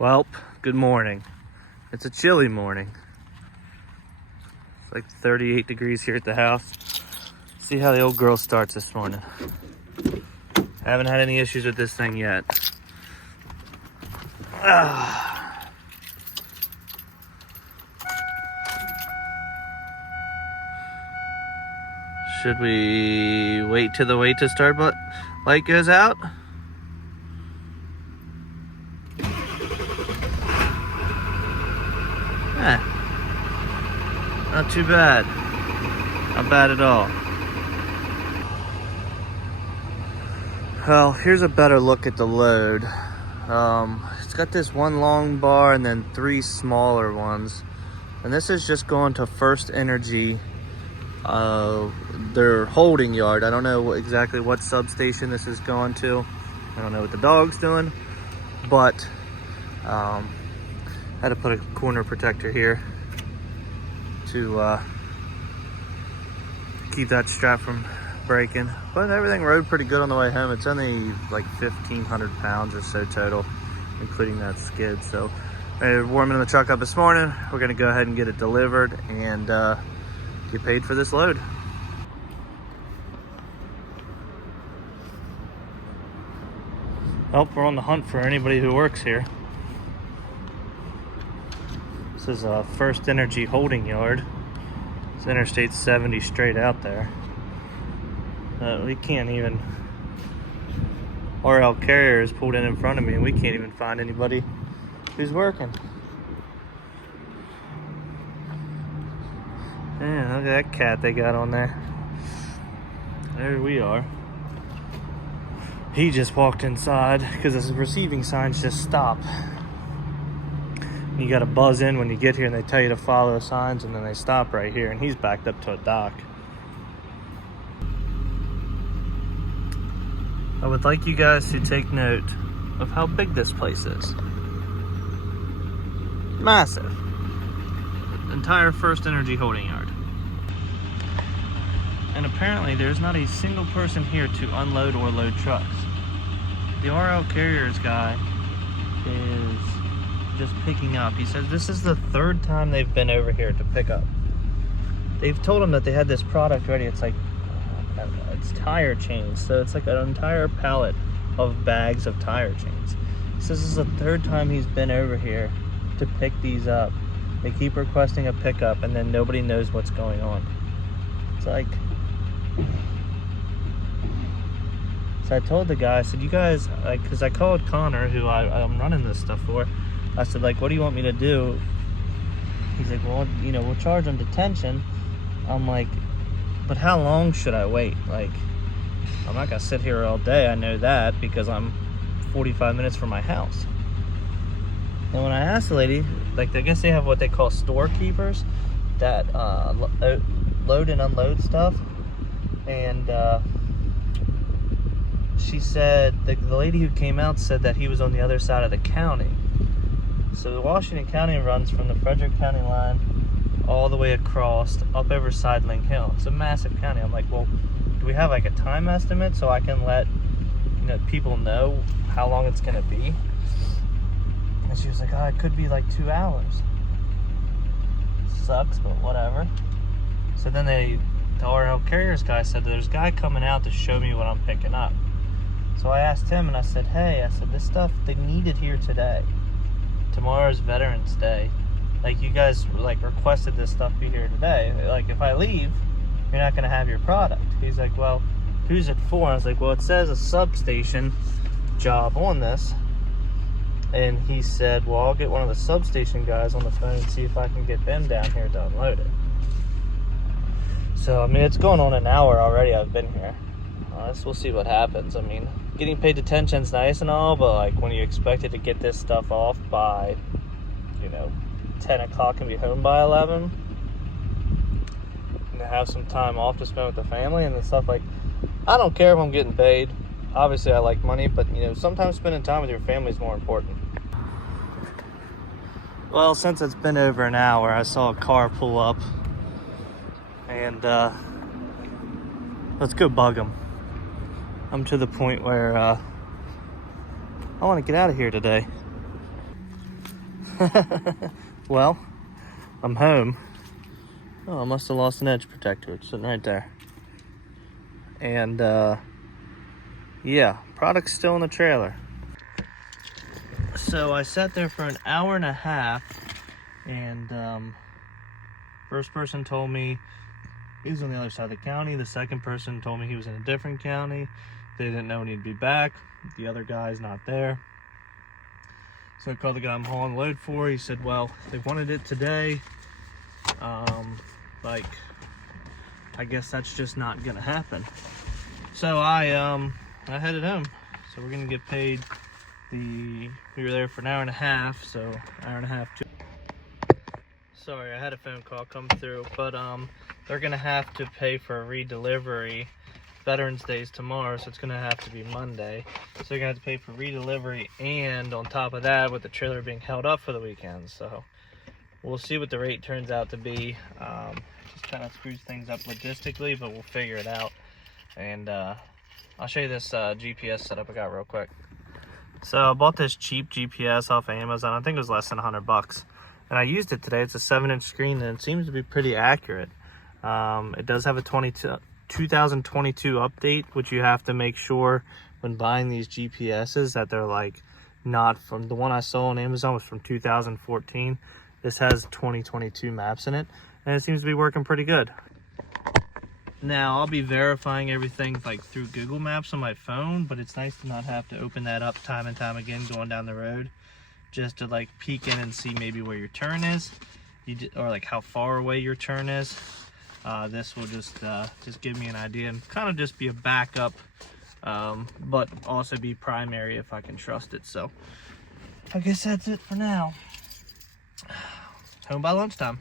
Well, good morning. It's a chilly morning. It's like 38 degrees here at the house. See how the old girl starts this morning. I haven't had any issues with this thing yet. Should we wait till the wait to start light goes out? Not too bad. Not bad at all. Well, here's a better look at the load. It's got this one long bar and then 3 smaller ones. And this is just going to First Energy, their holding yard. I don't know exactly what substation this is going to. I don't know what the dog's doing, but I had to put a corner protector here to keep that strap from breaking. But everything rode pretty good on the way home. It's only like 1,500 pounds or so total, including that skid. So we're warming the truck up this morning. We're gonna go ahead and get it delivered and get paid for this load. Well, we're on the hunt for anybody who works here. This is a First Energy holding yard. It's Interstate 70 straight out there. We can't even, RL Carrier is pulled in front of me and we can't even find anybody who's working. Man, look at that cat they got on there. There we are. He just walked inside because the receiving signs just stop. You gotta buzz in when you get here and they tell you to follow the signs and then they stop right here, and he's backed up to a dock. I would like you guys to take note of how big this place is. Massive. The entire First Energy holding yard. And apparently there's not a single person here to unload or load trucks. The RL Carriers guy is just picking up. He says this is the 3rd time they've been over here to pick up. They've told him that they had this product ready. It's like, it's tire chains. So it's like an entire pallet of bags of tire chains. He says this is the 3rd time he's been over here to pick these up. They keep requesting a pickup and then nobody knows what's going on. It's like, so I told the guy, I said, you guys, like, because I called Connor, who I'm running this stuff for. I said, like, what do you want me to do? He's like, well, you know, we'll charge them detention. I'm like, but how long should I wait? Like, I'm not gonna sit here all day. I know that because I'm 45 minutes from my house. And when I asked the lady, like, I guess they have what they call storekeepers that load and unload stuff. And she said, the lady who came out said that he was on the other side of the county. So the Washington County runs from the Frederick County line all the way across up over Sideling Hill. It's a massive county. I'm like, well, do we have like a time estimate so I can let people know how long it's gonna be? And she was like, oh, it could be like 2 hours. Sucks, but whatever. So then the RL Carriers guy said there's a guy coming out to show me what I'm picking up. So I asked him and I said, hey, this stuff, they need it here today. Tomorrow's Veterans Day. Like, you guys like requested this stuff be here today. Like, if I leave, you're not gonna have your product. He's like, well, who's it for? I was like, well, it says a substation job on this. And he said, well, I'll get one of the substation guys on the phone and see if I can get them down here to unload it. So, I mean, it's going on an hour already I've been here. We'll see what happens. I mean, getting paid detention's nice and all, but like when you expected to get this stuff off by, 10 o'clock and be home by 11, and to have some time off to spend with the family and stuff, like, I don't care if I'm getting paid. Obviously, I like money, but sometimes spending time with your family is more important. Well, since it's been over an hour, I saw a car pull up, and let's go bug him. I'm to the point where I want to get out of here today. Well, I'm home. Oh, I must have lost an edge protector. It's sitting right there. And, yeah, product's still in the trailer. So I sat there for an hour and a half, and first person told me he was on the other side of the county. The second person told me he was in a different county. They didn't know when he'd be back. The other guy's not there. So I called the guy I'm hauling load for. He said, well, they wanted it today. Like, I guess that's just not gonna happen. So I headed home. So we're gonna get paid we were there for an hour and a half, so hour and a half to. Sorry, I had a phone call come through, but they're gonna have to pay for a redelivery. Veterans Day is tomorrow, so it's gonna have to be Monday. So they're gonna have to pay for redelivery, and on top of that, with the trailer being held up for the weekend. So we'll see what the rate turns out to be. Just kind of screws things up logistically, but we'll figure it out. And I'll show you this GPS setup I got real quick. So I bought this cheap GPS off of Amazon. I think it was less than $100. And I used it today. It's a 7-inch screen, and it seems to be pretty accurate. It does have a 2022 update, which you have to make sure when buying these GPSs that they're like not from the one I saw on Amazon was from 2014. This has 2022 maps in it, and it seems to be working pretty good. Now I'll be verifying everything like through Google Maps on my phone, but it's nice to not have to open that up time and time again going down the road, just to like peek in and see maybe where your turn is, or like how far away your turn is. This will just give me an idea and kind of just be a backup, but also be primary if I can trust it. So I guess that's it for now. Home by lunchtime.